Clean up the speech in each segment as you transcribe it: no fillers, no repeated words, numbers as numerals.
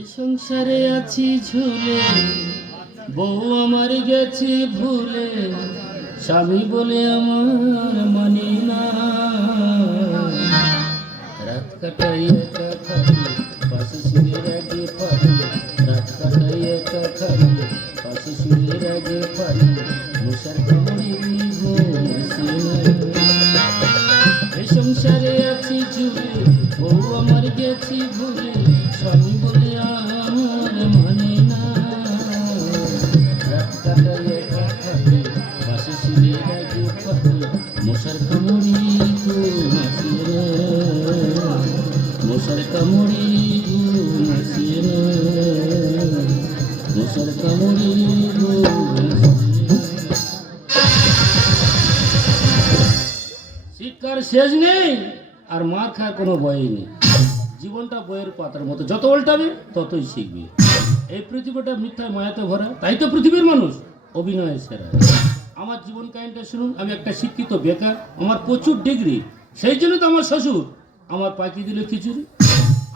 এ সংসারে আছি ঝুলে, বউ আমার গেছে ভুলে, স্বামী বলে আমার মানে না। রাত কাটাই একা খালি, পাশে শুয়ে রাগে পারি। রাত কাটাই একা খালি, পাশে শুয়ে রাগে পারি। মশার কামড়ে ঘুম আসে না। এ সংসারে আছি ঝুলে, বউ আমার গেছি ভুলে, স্বামী বলে আমার মানে না। রাত কাটাই একা খালি, পাশে শুয়ে রাগে পারি। মশার কামড়ে ঘুম আসে না। মশার কামড়ে ঘুম আসে না। মশার কামড়ে ঘুম আসে না। শিক্ষার শেষ নেই, আর মার খাওয়ার কোনো বয়ই নেই। জীবনটা বইয়ের পাতার মতো, যত উল্টাবে ততই শিখবে। এই পৃথিবীটা মিথ্যায় মায়াতে ভরা, তাই তো পৃথিবীর মানুষ অভিনয়ের সেরা। আমার জীবন কাহিনীটা শুনুন। আমি একটা শিক্ষিত বেকার, আমার প্রচুর ডিগ্রি। সেই জন্য তো আমার শ্বশুর আমার পাকিয়ে দিল খিচুড়ি।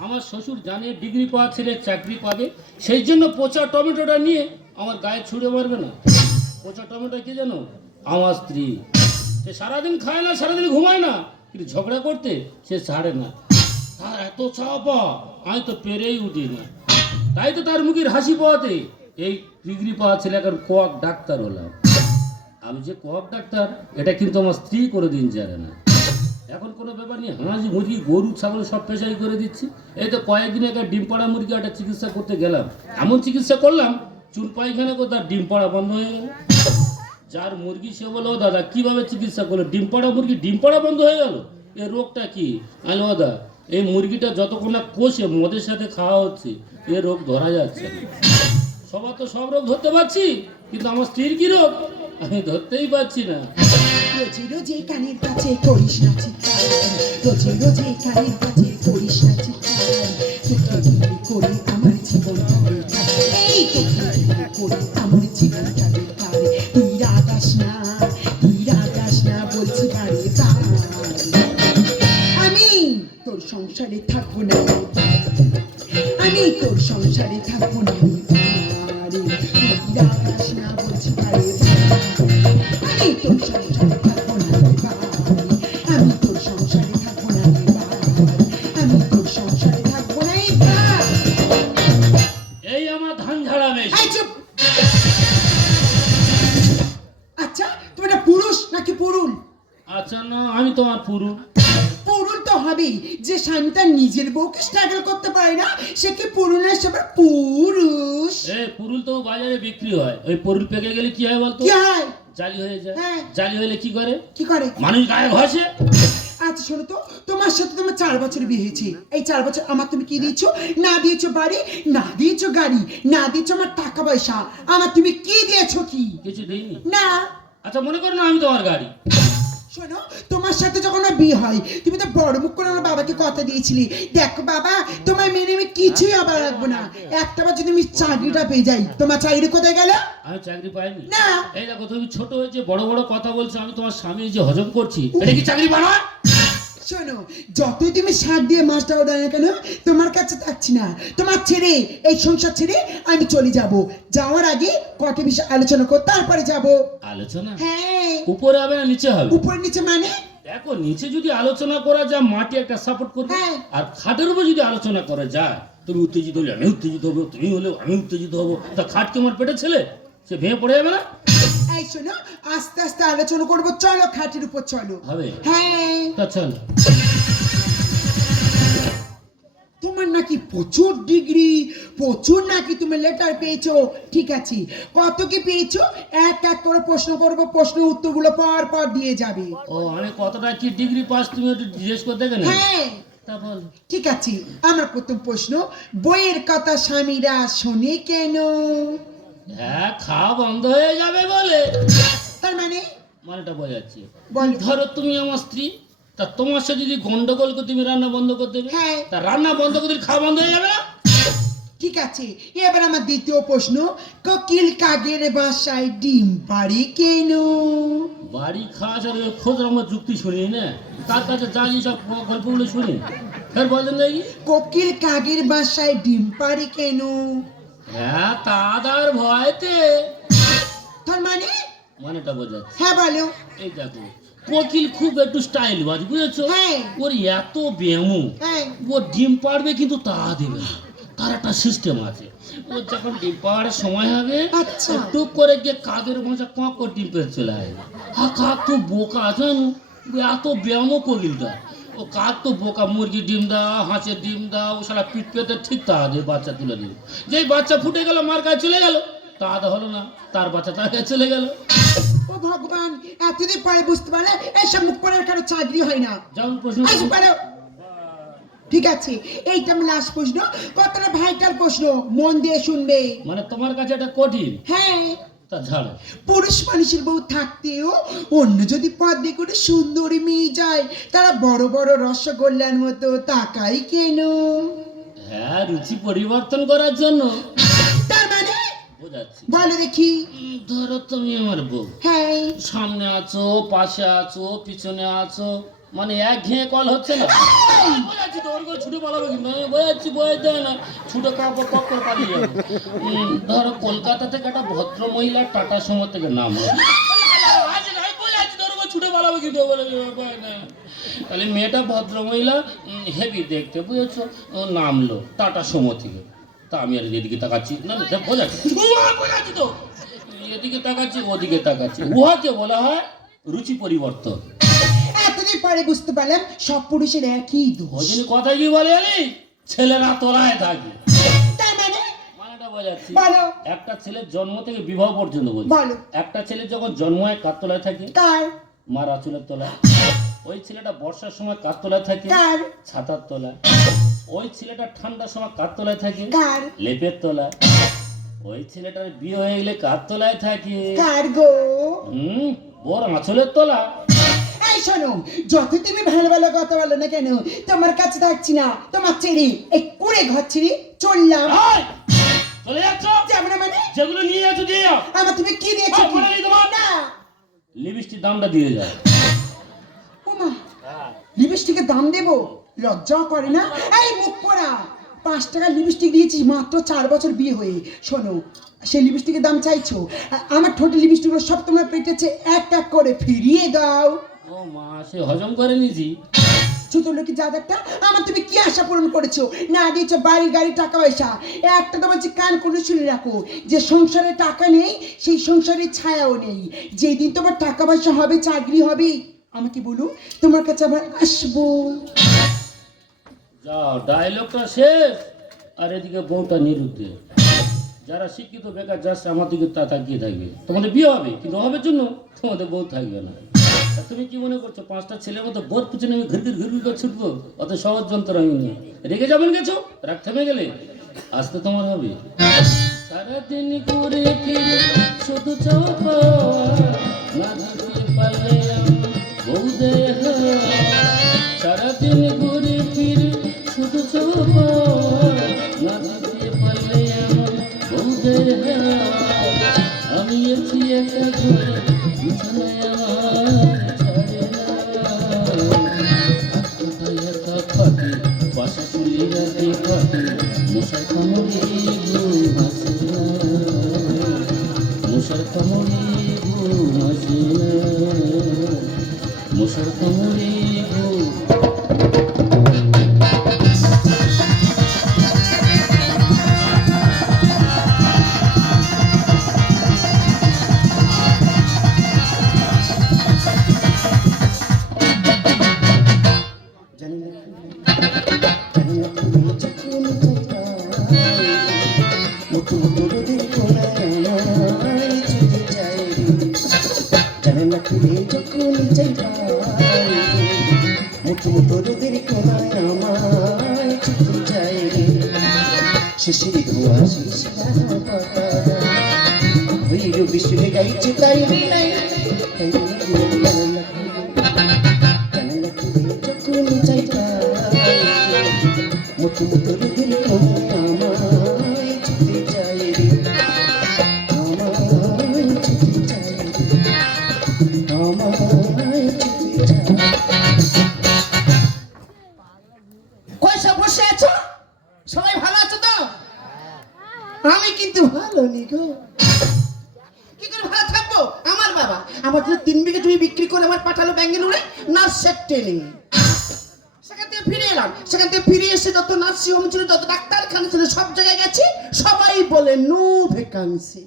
আমার শ্বশুর জানে ডিগ্রি পাওয়া ছেলে চাকরি পাবে, সেই জন্য পচা টমেটোটা নিয়ে আমার গায়ে ছুঁড়ে মারবে না। পচা টমেটো কি জানো? আমার স্ত্রী। সে সারাদিন খায় না, সারাদিন ঘুমায় না, কিন্তু ঝগড়া করতে সে ছাড়ে না। তার এত চাপা, আমি তো পেরেই উঠি না। তাই তো তার মুখের হাসি পাওয়াতে এই ডিগ্রি পাওয়া ছেলে এখন কোয়াক ডাক্তার হলাম। আমি যে কোয়াক ডাক্তার, এটা কিন্তু আমার স্ত্রী করে দিন জানে না। এখন কোনো ব্যাপার নেই, হাঁস মুরগি গরু ছাগল সব পেশাই করে দিচ্ছি। এই তো কয়েকদিন একটা ডিম পাড়া মুরগি একটা চিকিৎসা করতে গেলাম, এমন চিকিৎসা করলাম চুন পায়খানা করে তার ডিম পাড়া বন্ধ হয়ে গেল। যার মুরগি সে বলো, দাদা কিভাবে চিকিৎসা করলো? ডিম পাড়া মুরগি ডিম পাড়া বন্ধ হয়ে গেল। এ রোগটা কি? আলো দাদা, এই মুরগিটা যতক্ষণ না কষে মদের সাথে খাওয়া হচ্ছে, এ রোগ ধরা যাচ্ছে না। সবার তো সব রোগ ধরতে পারছি, কিন্তু আমার স্ত্রীর কি রোগ আমি ধরতেই পারছি না। রোজে রোজে কানের কাছে করিস না চিৎকার, রোজে রোজে কানের কাছে করিস না চিৎকার। কেটে করে আমার জীবনটা বেকার, এই কেটে করে আমার জীবনটা বেকার। তুই রাগাস না, তুই রাগাস না বলছি বারে বার। আমি তোর সংসারে থাকবো না, আমি তোর সংসারে থাকবো না। তুই রাগাস না বলছি বারে বার। আমি তোর সংসারে থাকবো না এবার, আমি তোর সংসারে থাকবো না এবার, আমি তোর সংসারে থাকবো না এবার। এই আমার ধান ঝাড়া মেয়ে। এই চুপ। আচ্ছা তুমি একটা পুরুষ নাকি পুরুল? আচ্ছা না, আমি তোমার পুরু। পুরুল তো হবেই, যে স্বামী তার নিজের বউকে স্ট্রাগল করতে পারে না, সে কি পুরুল না, সে আবার পুরুষ। পুরুল তো বাজারে বিক্রি হয়। ওই পুরুল পেকে গেলে কি হয় বলতো? কি হয়? জালি হয়ে যায়। হ্যাঁ। জালি হলে কি করে? কি করে? মানুষ গায়ে ঘষে। আচ্ছা শোনো তো, তোমার সাথে তোমার 4 বছর বিয়ে হয়েছে। এই 4 বছর আমার তুমি কি দিয়েছো? না দিয়েছো বাড়ি, না দিয়েছো গাড়ি, না দিয়েছো আমার টাকা পয়সা। আমার তুমি কি দিয়েছো? কি কিছু দিইনি। না। আচ্ছা মনে করো না আমি তোমার গাড়ি। শোনো, তোমার সাথে যখন আমার বিয়ে হয়, তুমি তো বড় মুখ করে আমার বাবাকে কথা দিয়েছিলি, দেখো বাবা তোমার মেনে আমি কিছুই আবার রাখবো না, একটাবার যদি আমি চাকরিটা পেয়ে যাই। তোমার চাকরি কোথায় গেল? আমি চাকরি পাইনি। না। এই দেখো তুমি ছোট হয়েছে বড় বড় কথা বলছো, আমি তোমার স্বামী যে হজম করছি, এটা কি চাকরি পানো? শোনো, যতই তুমি সার দিয়ে মাছটা ওড়ায় না কেন, তোমার কাছে থাকছি না। তোমার ছেড়ে, এই সংসার ছেড়ে আমি চলে যাব। যাওয়ার আগে কত বিষয় আলোচনা কর, তারপরে যাব। আলোচনা? হ্যাঁ। উপরে হবে না নিচে হবে? উপরে নিচে মানে? দেখো নিচে যদি আলোচনা করা যায় মাটি একটা সাপোর্ট করবে, হ্যাঁ। আর খাটের উপর যদি আলোচনা করা যায়, তুমি উত্তেজিত হলে আমি উত্তেজিত হবো, তুমি হলেও আমি উত্তেজিত হবো, তা খাট কি আমার পেটে ছেলে? সে ভেঙে পড়ে যাবে না? এই শোনো, আস্তে আস্তে আলোচনা করবো, চলো খাটের উপর চলো। হবে? হ্যাঁ। তা চল। তোমার নাকি প্রচুর ডিগ্রি, প্রচুর নাকি তুমি লেটার পেয়েছো। ঠিক আছে, কত কি পেয়েছো এক এক করে প্রশ্ন করবো, প্রশ্ন উত্তরগুলো পর পর দিয়ে যাবে। ও আমি কতটা কি ডিগ্রি পাস তুমি একটু জিজ্ঞেস করতে গেলে? হ্যাঁ। তা বল। ঠিক আছে, আমার প্রথম প্রশ্ন, বইয়ের কথা স্বামীরা শোনে কেন? হ্যাঁ, খাওয়া বন্ধ হয়ে যাবে বলে। তার মানে? মানেটা বোঝাচ্ছি। বল। ধরো তুমি আমার স্ত্রী, তা তোমার সাথে যদি গন্ডগোল করে তুমি রান্না বন্ধ করে দেবে, হ্যাঁ। তা রান্না বন্ধ করে দিলে খাওয়া বন্ধ হয়ে যাবে না? ঠিক আছে, এবার আমার দ্বিতীয় প্রশ্ন, কোকিল কাকের বাসায় ডিম পাড়ে কেন? বাড়ি খাওয়া ছাড়া খোঁজ আমার যুক্তি শুনি না, তার কাছে যা সব গল্পগুলো শুনি। ফের বলেন দেখি। কোকিল কাকের বাসায় ডিম পাড়ে কেন? হ্যাঁ দাদার ভয়তে। তার মানে? মানেটা বোঝাচ্ছে। হ্যাঁ বলো। এই দেখো, কোকিল খুব একটু স্টাইল বাজ, বুঝেছো? হ্যাঁ। ওর এত বেমু, হ্যাঁ। ও ডিম পাড়বে কিন্তু তা দেবে না, তার একটা সিস্টেম আছে। ও যখন ডিম পাড়ার সময় হবে, আচ্ছা। ও টুক করে গিয়ে কাকের মজা কক করে ডিম পেড়ে চলে আসবে। আর কাক তো বোকা, জানো, ও এত বেমু কোকিলটা। ও কাক তো বোকা, মুরগি ডিম দাও, হাঁসের ডিম দাও, ও সারা পিঠ পেতে ঠিক তা দিয়ে বাচ্চা তুলে দিবে। যেই বাচ্চা ফুটে গেল, মার কাছে চলে গেল, তা হলো না, তার বাচ্চা তার কাছে চলে গেল। ও ভগবান, এতদিন পরে বুঝতে পারলে এইসব মুখ পড়ার কারো চাকরি হয় না। যেমন প্রশ্ন আসো পারো। ঠিক আছে, এইটা আমার লাস্ট প্রশ্ন, কতটা ভাইটাল প্রশ্ন, মন দিয়ে শুনবে। মানে তোমার কাছে এটা কঠিন, হ্যাঁ। তা ঝাড়ো। পুরুষ মানুষের বউ থাকতেও অন্য যদি পদে করে সুন্দরী মেয়ে যায়, তারা বড় বড় রসগোল্লার মতো তাকাই কেন? হ্যাঁ, রুচি পরিবর্তন করার জন্য। তার মানে? বোঝাচ্ছি। বলো দেখি। ধরো তুমি আমার বউ, হ্যাঁ। সামনে আছো, পাশে আছো, পিছনে আছো, মানে এক ঘেয়ে কল হচ্ছে না। বোঝাচ্ছি তো, ওর করে ছুটে পালাবো কিন্তু আমি, বোঝাচ্ছি, বোঝাই দেয় না, ছুটে কাপড় কক করে পালিয়ে যাবো। ধরো কলকাতা থেকে একটা ভদ্র মহিলা টাটা সময় থেকে নাম, ছুটে পালাবো কিন্তু তাহলে মেয়েটা ভদ্র মহিলা, হেভি দেখতে, বুঝেছো, ও নামলো টাটা সময় থেকে। তা আমি আর এদিকে তাকাচ্ছি না, বোঝাচ্ছি তো, এদিকে তাকাচ্ছি ওদিকে তাকাচ্ছি, উহাকে বলা হয় রুচি পরিবর্তন। এতদিন পরে বুঝতে পারলাম সব পুরুষের একই দোষ। ওই জন্য কথা কি বলে জানি, ছেলেরা তোলায় থাকে। তার মানে? মানেটা বোঝাচ্ছি। বলো। একটা ছেলের জন্ম থেকে বিবাহ পর্যন্ত বলছি। বলো। একটা ছেলে যখন জন্ম হয় কার তলায় থাকে? কার? মার আঁচলের তলায়। ওই ছেলেটা বর্ষার সময় কার তলায় থাকে? কার? ছাতার তলায়। ওই ছেলেটা ঠান্ডার সময় কার তলায় থাকে? কার? লেপের তলায়। ওই ছেলেটার বিয়ে হয়ে গেলে কার তলায় থাকে? কার গো? ওর আঁচলের তলা। এই শোনো, যত তুমি ভালো ভালো কথা বলো না কেন, তোমার কাছে থাকছি না, তোমার ছেড়ে এই কুড়ে ঘর ছেড়ে চললাম। এই, চলে যাচ্ছ? যাবো না মানে? যেগুলো নিয়ে যাচ্ছ দিয়ে যাও। আমার তুমি কি দিয়েছো? এই, বলে দিই তোমার। না। লিপস্টিক দামটা দিয়ে যাও। ওমা, লিপস্টিকের দাম দেবো? লজ্জা করে না? এই মুখ পোড়া, 5 টাকা লিপস্টিক দিয়েছিস মাত্র 4 বছর বিয়ে হয়ে। শোনো, সেই লিপস্টিকের দাম চাইছো? আমার ঠোঁটের লিপস্টিকগুলো সব তোমার পেটেছে, এক এক করে ফিরিয়ে দাও। ও মা, সে হজম করে নিয়েছি। ছোট লোকি যাদেরটা, আমার তুমি কি আশা পূরণ করেছো? না দিয়েছো বাড়ি গাড়ি টাকা পয়সা। একটা তো বলছি কান করে শুনে রাখো, যে সংসারে টাকা নেই সেই সংসারের ছায়াও নেই। যেদিন তোমার টাকা পয়সা হবে, চাকরি হবে, আমাকে বলো, তোমার কাছে আবার আসবো। যাও, ডায়লগটা শেষ, আর এদিকে বউটা নিরুদ্ধে। যারা শিক্ষিত বেকার জাস্ট আমার দিকে তাকিয়ে থাকবে, তোমাদের বিয়ে হবে কিন্তু অভাবের জন্য তোমাদের বউ থাকবে না। তা তুমি কি মনে করছো 5টা ছেলের মতো বোর পিছনে আমি ঘুরঘুর ঘুরঘুর করে ছুটবো? অত সহজ যন্ত্র আমি নেই। রেগে যাবেন গেছো, রাগ থেমে গেলে আসতে তোমার হবে। সারাদিন ঘুরে ফিরে শুধু চাপা, না দিতে পারলে আমার বউ দেহ। সারাদিন ঘুরে ফিরে শুধু চাপা, না দিতে পারলে আমার বউ দেহ। আমি আছি একা ঘরে, বিছানায় আমার ছাড়ে না। কোথায় একা খাটে, পাশে শুলি রাতে কাটে, মশার কামড়ে ঘুম আসে না, মশার কামড়ে ঘুম আসে না, মশার কামড়ে ঘুম। শিশির ধোয়া হইল বিশুরে গাইছে তাই নাই যখন চাই মুঠো মুঠো দিল আমায় ছুটে যায় রে, আমায় ছুটে যায় রে, আমায় ছুটে যায়। আমি কিন্তু ভালো নি গো। কি করে ভালো থাকবো? আমার বাবা আমার জন্য 3 বিঘে জমি বিক্রি করে আমার পাঠালো ব্যাঙ্গালোরে নার্সের ট্রেনিং। সেখান থেকে ফিরে এলাম, সেখান থেকে ফিরে এসে যত নার্সিং হোম ছিল, যত ডাক্তারখানা ছিল, সব জায়গায় গেছি, সবাই বলে নো ভ্যাকান্সি।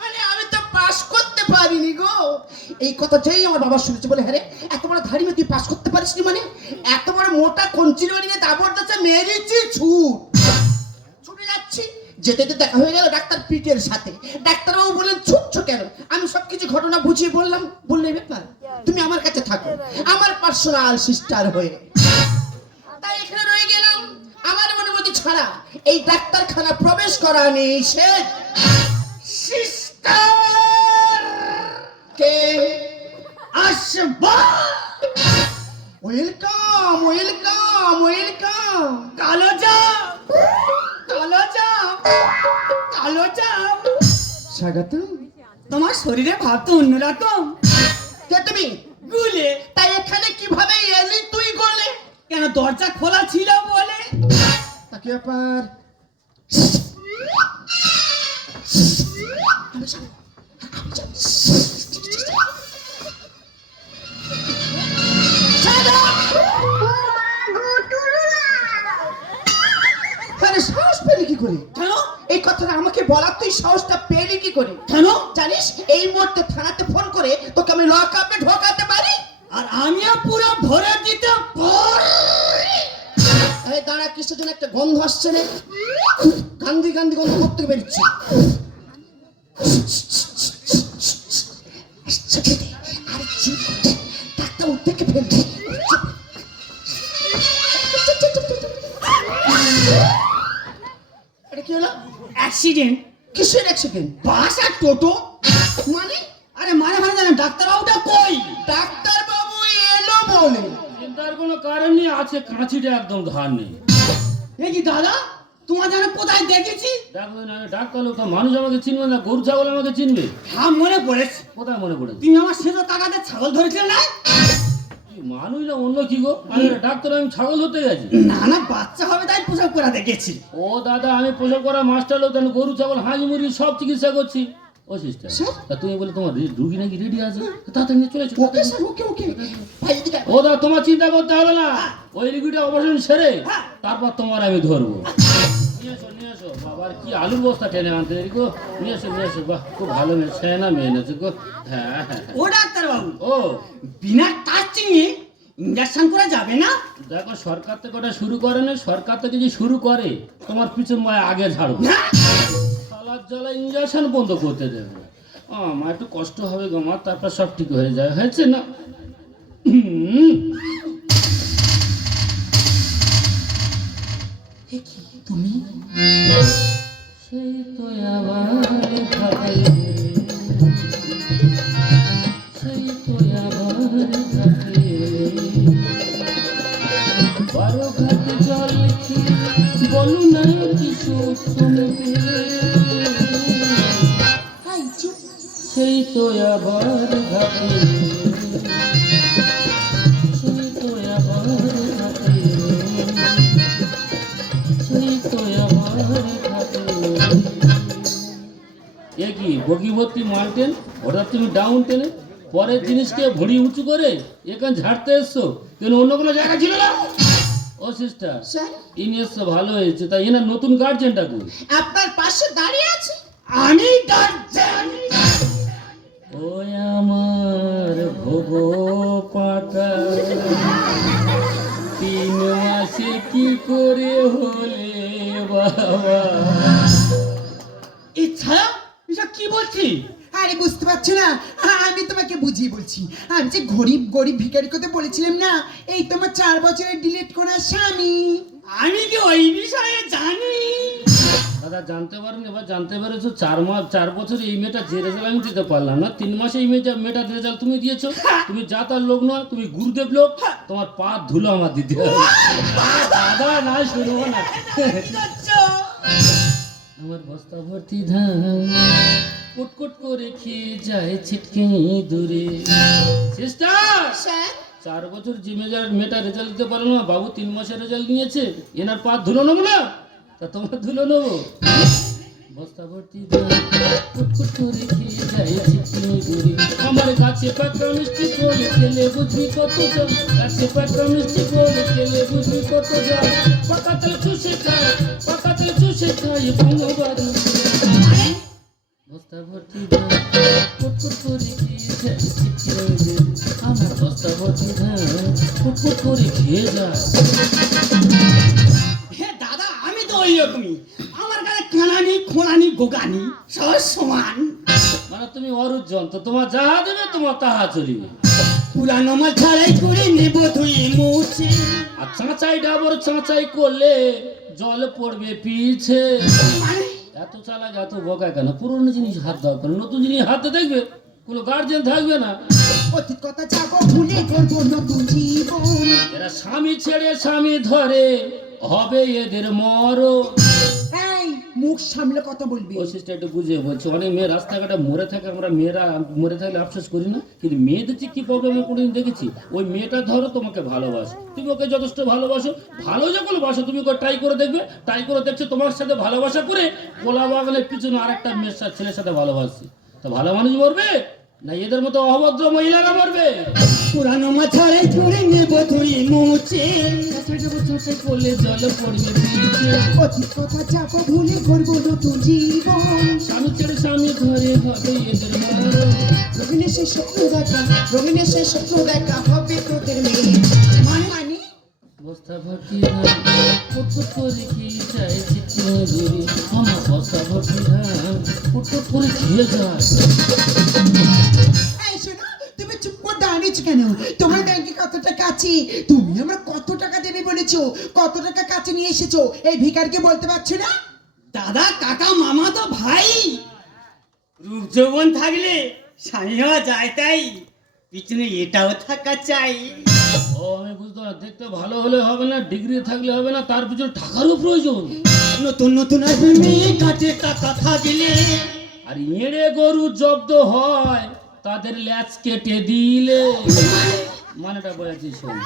মানে আমি তো পাস করতে পারিনি গো। এই কথা যেই আমার বাবা শুনেছে, বলে হ্যাঁ রে, এত বড় ধাড়ি মেয়ে তুই পাস করতে পারিস নি? মানে এত বড় মোটা কঞ্চির বাড়ি নিয়ে দাবর দিচ্ছে, মেরেছি ছুটে যাচ্ছি। যেতে যেতে দেখা হয়ে গেল ডাক্তার পিটের সাথে। ডাক্তারবাবু বললেন ছুটছো কেন? আমি সবকিছু ঘটনা বুঝিয়ে বললাম। বললে ব্যাপার, তুমি আমার কাছে থাকো আমার পার্সোনাল সিস্টার হয়ে। তাই এখানে রয়ে গেলাম আমার অনুমতি ছাড়া। এই ডাক্তারখানা প্রবেশ করা নেই সে সিস্টার কে আসবা। Welcome welcome welcome. কালো যা কালো যা কালো যা। স্বাগতম। তোমার শরীরে ভাব তো অন্যরকম। কে তুমি? গুলে। তাই এখানে কিভাবে এলি তুই গলে? কেন, দরজা খোলা ছিল বলে। তা কি ব্যাপার? আরে সাহস পেলি কি করে? কেন এই কথাটা আমাকে বলার তুই সাহসটা পেলি কি করে? কেন? জানিস এই মুহূর্তে থানাতে ফোন করে তোকে আমি লক আপে ঢোকাতে পারি। আর আমিও পুরো ভরে দিতে পারি। এই দাঁড়া, কিসের জন্য একটা গন্ধ আসছে রে? গান্ধী গান্ধী গন্ধ করতে বেরোচ্ছে। আর চুপ, ডাক্তার উঠতে ফেলবে। এটা কি হলো? অ্যাক্সিডেন্ট। কিসের অ্যাক্সিডেন্ট? বাস আর টোটো। মানে আরে মানে মানে জানেন ডাক্তারবাবুটা কই? ডাক্তার বাবু এলো বলে। চিন্তার কোনো কারণ নেই, আছে কাঁচিটা একদম ধার নেই। এই কি দাদা, তোমার জানো কোথায় দেখেছি? দেখো না, ডাক্তার লোক তো মানুষ আমাকে চিনবে না, গরু ছাগল আমাকে চিনবে। হ্যাঁ মনে পড়েছে, কোথায় মনে পড়েছে? তুমি আমার সেজো কাকাদের ছাগল ধরেছিলে না? কি মানুষ না অন্য কি গো? আমি ডাক্তার, আমি ছাগল ধরতে গেছি। না না, বাচ্চা হবে তাই প্রসব করা দেখেছি। ও দাদা, আমি প্রসব করা মাস্টার লোক, আমি গরু ছাগল হাঁস মুরগি সব চিকিৎসা করছি। ও সিস্টার, তা তুমি বলে তোমার রুগী নাকি রেডি আছে, তাড়াতাড়ি নিয়ে চলে এসো। ওকে স্যার, ওকে ওকে। ভাই এদিকে আয়। ও দাদা, তোমার চিন্তা করতে হবে না, ওই রুগীটা অপারেশন সেরে তারপর তোমার আমি ধরবো। নিয়ে এসো বাবার কি আলুর বস্তা টেনে আনতে গো। নিয়ে এসো বাহ, খুব ভালো মেয়ে, সেনা মেয়ে এনেছে গো। হ্যাঁ হ্যাঁ হ্যাঁ। ও ডাক্তারবাবু, ও বিনা টাচিং এ ইনজেকশন করা যাবে না? দেখো, সরকার থেকে ওটা শুরু করে না, সরকার থেকে যদি শুরু করে তোমার পিছন মায় আগে ঝাড়বো। সালাদ জ্বালা ইঞ্জেকশন বন্ধ করতে দেবে না। আমার একটু কষ্ট হবে গো মা, তারপর সব ঠিক হয়ে যায়। হয়েছে না? তুমি সেই তো আবার থাকে, সেই তো আবার থাকে, 12 ঘাট জল খেয়ে বলো না কিছু শুনবে। সেই তো আবার ঘাটে, সেই তো আবার ঘাটে, সেই তো আবার ঘাটে। এ কি বগি ভর্তি মাউন্টেন, ওটা তুমি ডাউন টেনে পরের জিনিসকে ভড়ি উঁচু করে এখানে ঝাড়তে এসছো, কিন্তু অন্য কোনো জায়গা ছিল না। ও সিস্টার, স্যার, ইনি এসছো ভালো হয়েছে। তাই এনার নতুন গার্জেনটা কই? আপনার পাশে দাঁড়িয়ে আছে। আমি গার্জেন। ওই আমার ভোগো পাতা, 3 মাসে কি করে হলে বাবা? এই ছায়া এসব কি বলছি? আরে বুঝতে পারছো না, আমি তোমাকে বুঝিয়ে বলছি। আমি যে গরিব গরিব ভিখারি কথা বলেছিলাম না, এই তোমার 4 বছরের ডিলিট করা স্বামী। আমি কি ওই বিষয়ে জানি? দাদা জানতে পারেন, এবার জানতে পেরেছো। 4 বছর এই মেয়েটা যে রেজাল্ট আমি দিতে পারলাম না, 3 মাসে এই মেয়েটার রেজাল্ট তুমি দিয়েছো। তুমি জাতার লোক নয়, তুমি গুরুদেব লোক, তোমার পা ধুলো আমার দিতে হবে। দাদা না শুনবো না। আমার বস্তা ভর্তি ধান কুটকুট করে খেয়ে যায় ছিটকে দূরে। সিস্টার, স্যার, 4 বছর যে মেয়েটার রেজাল্ট দিতে পারলো না, বাবু 3 মাসের রেজাল্ট নিয়েছে, এনার পা ধুলো নেবো না। তা তোমার ধুলো নেবো? বস্তা ভর্তি ধান কুটকুট করে খেয়ে যায় চিকনি গুড়ি। আমার গাছে পাকা মিষ্টি ফল খেলে বুঝবি কত জল, গাছে পাকা মিষ্টি ফল খেলে বুঝবি কত জল। পাকাতে চুষে খায়, পাকাতে চুষে খায় ভঙ্গবাদু। বস্তা ভর্তি ধান কুটকুট করে খেয়ে যায় চিকনি গুড়ি। আমার বস্তা ভর্তি ধান কুটকুট করে খেয়ে যায়। হে দাদা, আমি তো ওই রকমই। আমার কাছে কানানি খোঁড়ানি গোগানি সব সমান। মানে তুমি অরুজ যন্ত্র, তোমার যাহা দেবে তোমার তাহা চলিবে। পুরানো মাল ছাড়াই করে নেব তুই মুছে। আর চাঁচাই ডাবর চাঁচাই করলে জল পড়বে পিছে। এত চালাক এত বোকা কেন? পুরনো জিনিস হাত দাও কেন? নতুন জিনিস হাতে দেখবে, কোনো গার্জিয়ান থাকবে না। অতীত কথা যাব ভুলে করবো নতুন জীবন। এরা স্বামী ছেড়ে স্বামী ধরে, হবে এদের মরণ। এই মুখ সামলে কথা বলবি। ওই সিস্টার একটু বুঝিয়ে বলছি, অনেক মেয়ে রাস্তাঘাটে মরে থাকে, আমরা মেয়েরা মরে থাকলে আফসোস করি না, কিন্তু মেয়েদের যে কি প্রবলেম আমি কোনোদিন দেখেছি। ওই মেয়েটা ধরো তোমাকে ভালোবাসে, তুমি ওকে যথেষ্ট ভালোবাসো, ভালো যখন বাসো তুমি ওকে ট্রাই করে দেখবে, ট্রাই করে দেখছো তোমার সাথে ভালোবাসা করে গোলা বাগানের পিছনে আরেকটা মেয়ের সাথে ছেলের সাথে ভালোবাসছে, তো ভালো মানুষ মরবে না এদের মতো অভদ্র মহিলারা মরবে? পুরানো মাল ছাড়াই করে নেব তুই মুছে। করলে জল পড়বে পিছে। অতীত কথা যাব ভুলে করবো নতুন জীবন। স্বামী ছেড়ে স্বামী ধরে, হবে এদের মরণ। রঙিনের সে স্বপ্ন দেখা, রঙিনের সে স্বপ্ন দেখা হবে তোদের মেয়ে। মানে বস্তা ভর্তি ধান কুটকুট করে খেয়ে যায় চিকনি গুড়ি। আমার বস্তা ভর্তি ধান কুটকুট করে খেয়ে যায়। এই শোনো, তুমি চুপ করে দাঁড়িয়েছো কেন? তোমার ব্যাংকে কত টাকা আছে? তুমি আমার কত টাকা দেবে বলেছো? কত টাকা কাছে নিয়ে এসেছো? এই ভিখারিকে বলতে পারছো না? দাদা কাকা মামা তো ভাই। রূপ যৌবন থাকলে স্বামী হওয়া যায়, তাই পিছনে এটাও থাকা চাই। ও আমি বুঝতে পারি, দেখতে ভালো হলে হবে না, ডিগ্রি থাকলে হবে না, তার পিছনে টাকারও প্রয়োজন। নতুন নতুন আসবে মেয়ে কাছে টাকা থাকলে। আর এড়ে গরু জব্দ হয় তাদের ল্যাচ কেটে দিলে। মানেটা বোঝাচ্ছি শোন,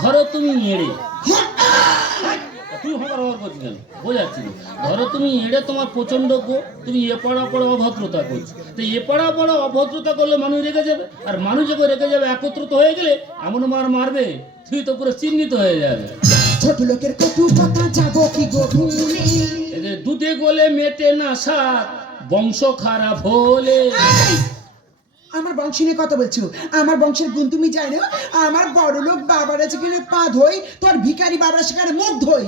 ধরো তুমি এড়ে, তুই হবার হবার করছি কেন বোঝাচ্ছি না। ধরো তুমি এড়ে, তোমার প্রচন্ড গো, তুমি এপাড়া পড়া অভদ্রতা করছো, তো এপাড়া পড়া অভদ্রতা করলে মানুষ রেখে যাবে, আর মানুষ যখন রেখে যাবে একত্রিত হয়ে গেলে এমন মার মারবে তুই তো পুরো চিহ্নিত হয়ে যাবে। ছোট লোকের কটু কথা যাব কি গো ভুলে? এদের দুধে গলে মেটে না স্বাদ, বংশ খারাপ হলে। আমার বংশ নিয়ে কথা বলছো? আমার বংশের গুণ তুমি জানো? আমার বড় লোক বাবারা যেখানে পা ধোই, তোর ভিখারি বাবারা সেখানে মুখ ধোই।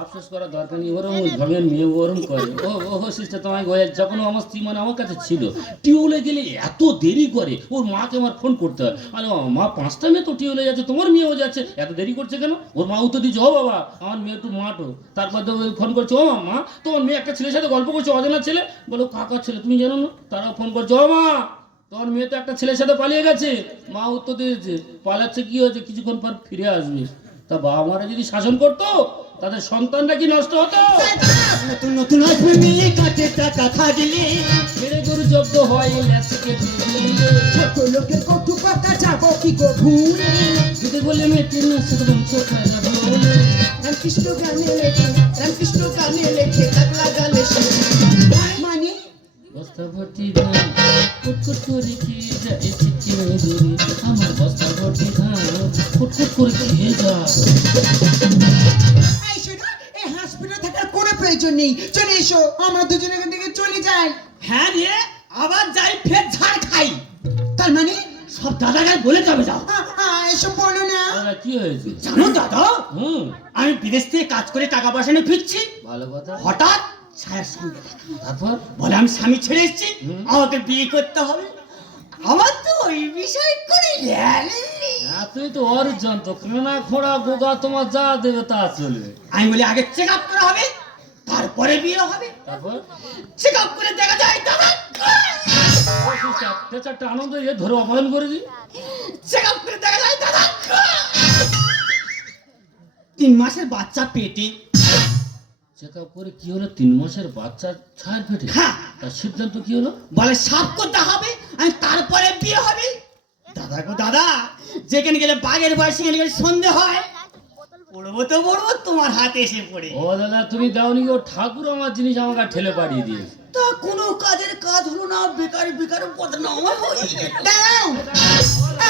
আফসোস করার দরকার নেই, ওরম ভাবের মেয়ে ওরম করে। ও ও সিস্টার তোমায় বলে, যখন আমার স্ত্রী মানে আমার কাছে ছিল, টিউলে গেলে এত দেরি করে, ওর মাকে আমার ফোন করতে হয়। মানে মা 5টা মেয়ে তো টিউলে যাচ্ছে, তোমার মেয়েও যাচ্ছে, এত দেরি করছে কেন? ওর মা উত্তর দিচ্ছে, ও বাবা আমার মেয়ে একটু মাঠো। তারপর তো ফোন করছে, ও মা তোমার মেয়ে একটা ছেলের সাথে গল্প করছে, অজানা ছেলে। বলো কাকার ছেলে, তুমি জানো না? তারাও ফোন করছে, ও মা তোমার মেয়ে তো একটা ছেলের সাথে পালিয়ে গেছে। মা উত্তর দিয়েছে, পালাচ্ছে কি হয়েছে, কিছুক্ষণ পর ফিরে আসবে। তা বাবা মারা যদি শাসন করতো তাদের সন্তানটা কি নষ্ট হতো? নতুন নতুন আসবে মেয়ে কাছে টাকা থাকলে। ছেড়ে গরু জব্দ হয় ল্যাচকে দিলে। ছোট লোকের কটু কথা যাব কি গো ভুলে? যদি বলে মেয়েটির না শুধু বংশ খারাপ হলে। রামকৃষ্ণ গানে লেখে, রামকৃষ্ণ গানে লেখে, পাগলা গানে শুনে। মানে বস্তা ভর্তি ধান কুটকুট করে খেয়ে যায় চিকনি গুড়ি। আমার বস্তা ভর্তি ধান কুটকুট করে খেয়ে যায়। এই শোনো, এই হসপিটাল থাকার কোনো প্রয়োজন নেই। চলে এসো, আমরা দুজনে এখান থেকে চলে যাই। হ্যাঁ রে, আবার যাই ফের ঝাড় খাই। তার মানে সব দাদাকে বলে যাবে যাও। এসব বলো না। দাদা কি হয়েছে? জানো দাদা, হুম, আমি বিদেশ থেকে কাজ করে টাকা পয়সা নিয়ে ফিরছি, ভালো কথা। হঠাৎ ছায়ার সঙ্গে দেখা। তারপর বলে আমি স্বামী ছেড়ে এসেছি, আমাকে বিয়ে করতে হবে। আমার তো ওই বিষয় করে তুই তো অর্জন তো খানা খোড়া গোগা তোমার যা দেবে তা চলবে। আমি বলি আগে চেক আপ করা হবে, তারপরে বিয়ে হবে। তারপর চেক আপ করে দেখা যায় দাদা, একটা আনন্দ এ ধরে অপহরণ করে দিই। চেক আপ করে দেখা যায় দাদা 3 মাসের বাচ্চা পেটে। চেক আপ করে কি হলো? 3 মাসের বাচ্চা ছায়ের পেটে। হ্যাঁ, তার সিদ্ধান্ত কি হলো? বলে সাফ করতে হবে, আমি তারপরে বিয়ে হবে। দাদা গো দাদা, যেখানে গেলে বাঘের বয়স সেখানে গেলে সন্ধে হয়। পড়বো তো পড়বো, তোমার হাতে এসে পড়ে। ও দাদা তুমি দাওনি গো, ঠাকুর আমার জিনিস আমাকে ঠেলে পাঠিয়ে দিয়েছে। তা কোনো কাজের কাজ হলো না, বেকার বেকার বদনাম হয়ে গেল। দাঁড়াও,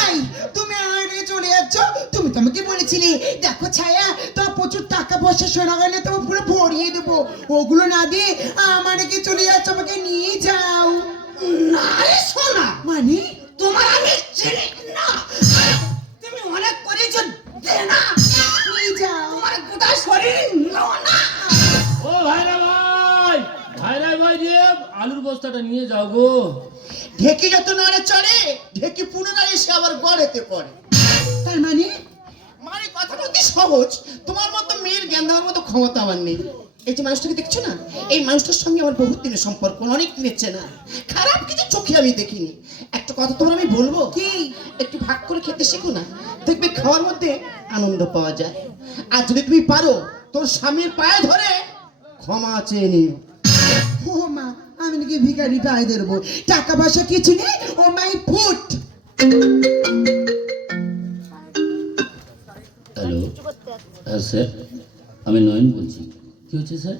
এই তুমি আমার দিকে চলে যাচ্ছ। তুমি তো আমাকে বলেছিলে দেখো ছায়া, তোমার প্রচুর টাকা পয়সা সোনা গয়না তোমার পুরো ভরিয়ে দেবো, ওগুলো না দিয়ে আমার দিকে চলে যাচ্ছ, আমাকে নিয়ে যাও। না রে সোনা, মানে তোমার আমি চিনি না, তুমি অনেক করেছো, দে না, নিয়ে যাও। তোমার গোটা শরীর নোনা। ও ভাইরা ভাই, ভাইরা ভাই দিয়ে আলুর বস্তাটা নিয়ে যাও গো। ঢেকি যত নড়ে চড়ে, ঢেকি পুনরায় এসে আবার গড়েতে পড়ে। তার মানে মানে কথাটা অতি সহজ, তোমার মতো মেয়ের জ্ঞান দেওয়ার মতো ক্ষমতা আমার নেই। এই যে মানুষটাকে দেখছো না, এই মানুষটার সঙ্গে আমার বহুত দিনের সম্পর্ক, অনেক দিনের চেনা। খারাপ কিছু চোখে আমি দেখিনি। একটা কথা তোমার আমি বলবো কি, একটু ভাগ করে খেতে শেখো না, দেখবে খাওয়ার মধ্যে আনন্দ পাওয়া যায়। আর যদি তুমি পারো, তোর স্বামীর পায়ে ধরে ক্ষমা চেয়ে নিও। ও মা, আমি নাকি ভিখারি পায়ে ধরবো? টাকা পয়সা কিছু নেই, ও মাই ফুট। হ্যালো, হ্যাঁ স্যার, আমি নয়ন বলছি। কী হচ্ছে স্যার?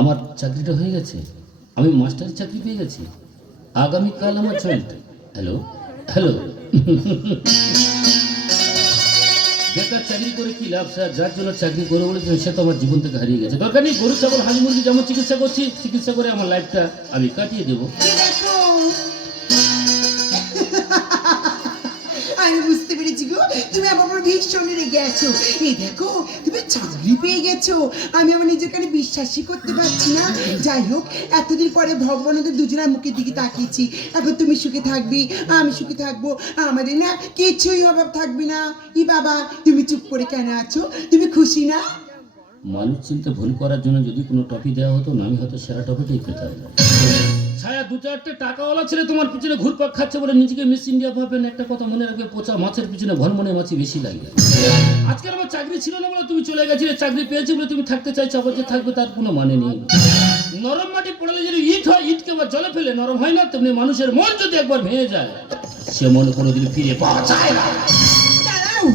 আমার চাকরিটা হয়ে গেছে, আমি মাস্টারের চাকরি পেয়ে গেছি, আগামীকাল আমার জয়েন্ট। হ্যালো হ্যালো, বেকার চাকরি করে কি লাভ স্যার? যার জন্য চাকরি করে বলেছে সে তো আমার জীবন থেকে হারিয়ে গেছে। দরকার নেই, গরু ছাগল হাঁস মুরগি যেমন চিকিৎসা করছি, চিকিৎসা করে আমার লাইফটা আমি কাটিয়ে দেবো। দেখো, আমি বুঝতে পেরেছি গো, তুমি আমার উপর ভীষণ রেগে আছো। এই দেখো, তুমি চাকরি পেয়ে গেছো, আমি আমার নিজের কানে বিশ্বাসই করতে পারছি না। যাই হোক, এতদিন পরে ভগবান ওদের দুজনের মুখের দিকে তাকিয়েছি। এখন তুমি সুখে থাকবি, আমি সুখে থাকবো, আমাদের না কিছুই অভাব থাকবে না। ই বাবা, তুমি চুপ করে কেন আছো? তুমি খুশি না? মানুষ চিনতে ভুল করার জন্য যদি কোনো টপি দেওয়া হতো না, আমি হয়তো সেরা টপিটাই পেতাম না। ছায়া, দু চারটে টাকাওয়ালা ছেলে তোমার পিছনে ঘুরপাক খাচ্ছে বলে নিজেকে মিস ইন্ডিয়া ভাবেন। একটা কথা মনে রাখবে, পচা মাছের পিছনে ভনমনে মাছি বেশি লাগে। আজকের আমার চাকরি ছিল না বলে তুমি চলে গেছিলে, চাকরি পেয়েছি বলে তুমি থাকতে চাইছো, আবার যে থাকবে তার কোনো মানে নেই। নরম মাটি পড়লে যদি ইট হয়, ইটকে আবার জলে ফেলে নরম হয় না, তেমনি মানুষের মন যদি একবার ভেঙে যায়, সে মন কোনোদিন ফিরে পাওয়া যায় না। দাঁড়াও,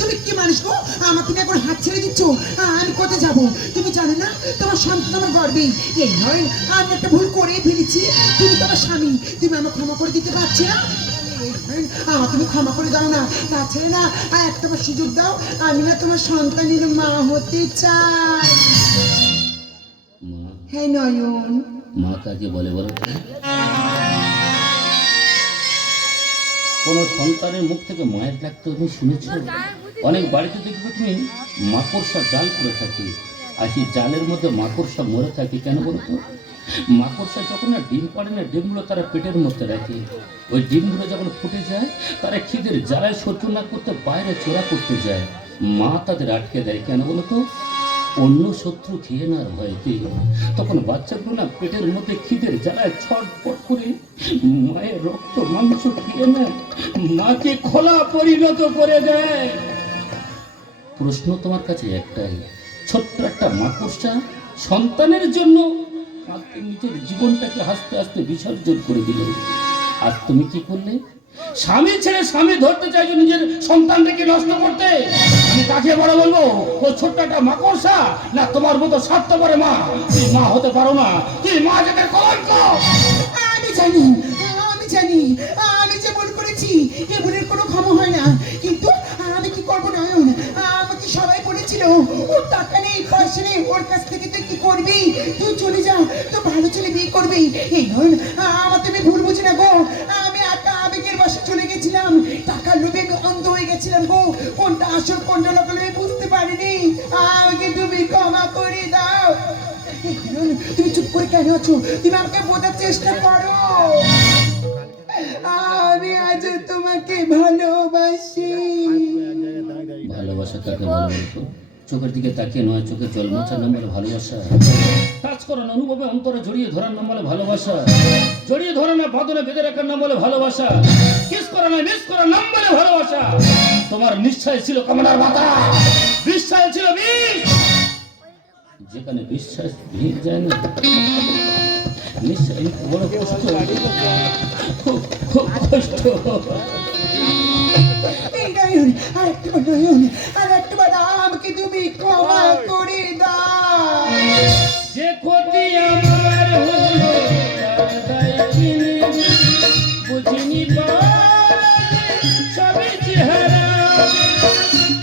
তুমি কি মানুষ গো? আমার তুমি এখন হাত ছেড়ে দিচ্ছ, আমি কোথায় যাব? তুমি জানো না তোমার সন্তান আমার গর্বে। এই নয়, আমি একটা ভুল করে ফেলেছি, তুমি তোমার স্বামী, তুমি আমার ক্ষমা করে দিতে পারছি না? আমার তুমি ক্ষমা করে দাও না, তাছাড়া না আর একটা বার সুযোগ দাও, আমি না তোমার সন্তানের মা হতে চাই। মা, হ্যাঁ নয়ন, মা কাকে বলে বলো তো? কোন সন্তানের মুখ থেকে মায়ের ডাক তো তুমি শুনেছ? অনেক বাড়িতে দেখবে তুমি মাকড়সা জাল করে থাকে, আর সেই জালের মধ্যে মাকড়সা মরে থাকে। কেন বলতো? মাকড়সা যখন না ডিম পাড়ে না, ডিমগুলো তারা পেটের মধ্যে রাখে। ওই ডিমগুলো যখন ফুটে যায়, তারা খিদের জ্বালায় সহ্য না করতে বাইরে চোরা করতে যায়, মা তাদের আটকে দেয়। কেন বলতো? অন্য শত্রু খেয়ে না ভয়তে। তখন বাচ্চাগুলো না পেটের মধ্যে খিদের জ্বালায় ছটফট করে মায়ের রক্ত মাংস খেয়ে নেয়, মাকে খোলা পরিণত করে দেয়। প্রশ্ন তোমার কাছে একটাই, ছোট্ট একটা মাকড়সা সন্তানের জন্য নিজের জীবনটাকে আস্তে আস্তে বিসর্জন করে দিল। আর তুমি কি করলে? স্বামী ছেড়ে স্বামী ধরতে চাইছো নিজের সন্তানটাকে নষ্ট করতে। আমি কাকে বড় বলবো? ও ছোট্ট একটা মাকড়সা, না তোমার মতো স্বার্থপর মা? তুই মা হতে পারো না, তুই মা যেতে কলঙ্ক। আমি জানি, আমি জানি, আমি যে ভুল করেছি, এ ভুলের কোনো ক্ষমা হয় না। কিন্তু আমি কি করবো নয়ন? আমাকে সবাই বলেছিল ওর টাকা নেই, পয়সা নেই, ওর কাছ থেকে তুই কি করবি? তুই চলে যা, তো ভালো ছেলে বিয়ে করবি। এই নয়ন, আমার তুমি ভুল বুঝি না গো, আমি একা আবেগের বশে চলে গেছিলাম, টাকার লোভে আমি অন্ধ হয়ে গেছিলাম গো, কোনটা আসল কোনটা নকল আমি বুঝতে পারিনি। আমাকে তুমি ক্ষমা করে দাও। এই নয়ন, তুমি চুপ করে কেন আছো? তুমি আমাকে বোঝার চেষ্টা করো। আমি আজ তোমাকে ভালোবাসি। ভালোবাসা কাকে বলে বলতো? চোখের দিকে তাকিয়ে নয়, চোখে জল মোছার নাম বলে ভালোবাসা। কাজ করার অনুভবে অন্তরে জড়িয়ে ধরার নাম বলে ভালোবাসা। জড়িয়ে ধরা না বাঁধনে বেঁধে রাখার নাম বলে ভালোবাসা। কিস করা না মিস করার নাম বলে ভালোবাসা। তোমার নিশ্চয় ছিল কামনার মাথা, বিশ্বাস ছিল বিষ। যেখানে বিশ্বাস ভেঙে যায় না, নিশ্চয় বড় কষ্ট, খুব কষ্ট। এই নয়ন, আরেকটু নয়ন আরেকটু আমাকে তুমি ক্ষমা করে দাও। যে ক্ষতি আমার হলো তার দায় কি নিবি? বুঝিনি পারি সবই চেহারা।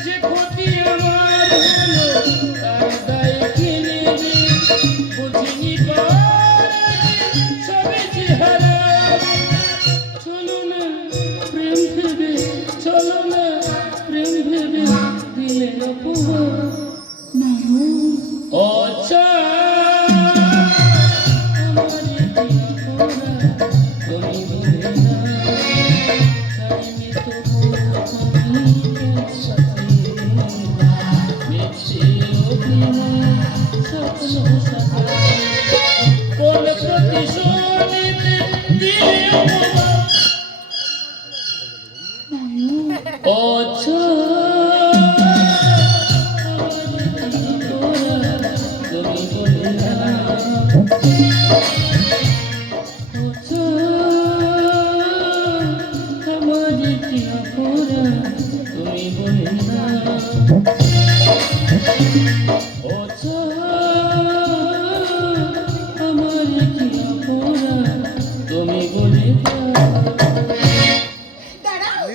যে ক্ষতি আমার হলো তার দায় কি নিবি? বুঝিনি পারি সবই চেহারা। চলো না প্রেম ভেবে, চলো না প্রেম ভেবে দিলে অপমান। আচ্ছা তুমি বলে না চাইনি তবু আমি সাথে মিছে অভিনয় স্বপ্ন সাথে কোন প্রতিশোধিতে দিলে আচ্ছা তুমি বলে না আমার কি অপরাধ তুমি বলে না। আমার কি অপরাধ তুমি বলে না। দাঁড়াও